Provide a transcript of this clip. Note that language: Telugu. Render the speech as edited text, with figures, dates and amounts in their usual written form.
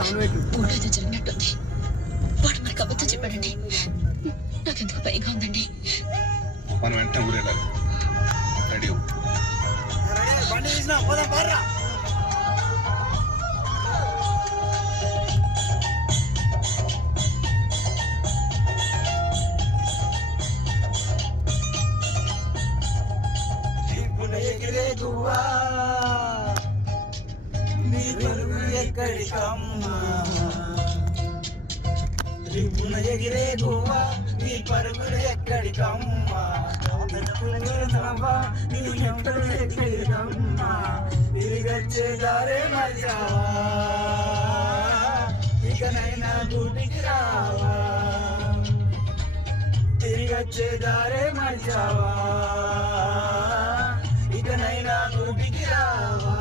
ఊళ్ళో జరిగినట్టుంది. వాడు మనకు అబద్ధం చెప్పాడండి. నాకెందుకు భయంగా ఉందండి. మనం వెంటనే ఊరేళ్ళాలి. రెడీ బండి తీసినా పోదాం బార్రా. ఎగిరే గువ్వా నీ పరుగు ఎక్కడికమ్మా, రిపున ఎగిరే గువ్వా నీ పరుగులు ఎక్కడికమ్మా, నీ ఎంటలు ఎక్కడికమ్మా, తిరిగొచ్చే దారే మర్యావా, ఇకనైనా గూటికి రావా, తిరిగొచ్చే దారే మర్యావా, ఇకనైనా గూటికి రావా.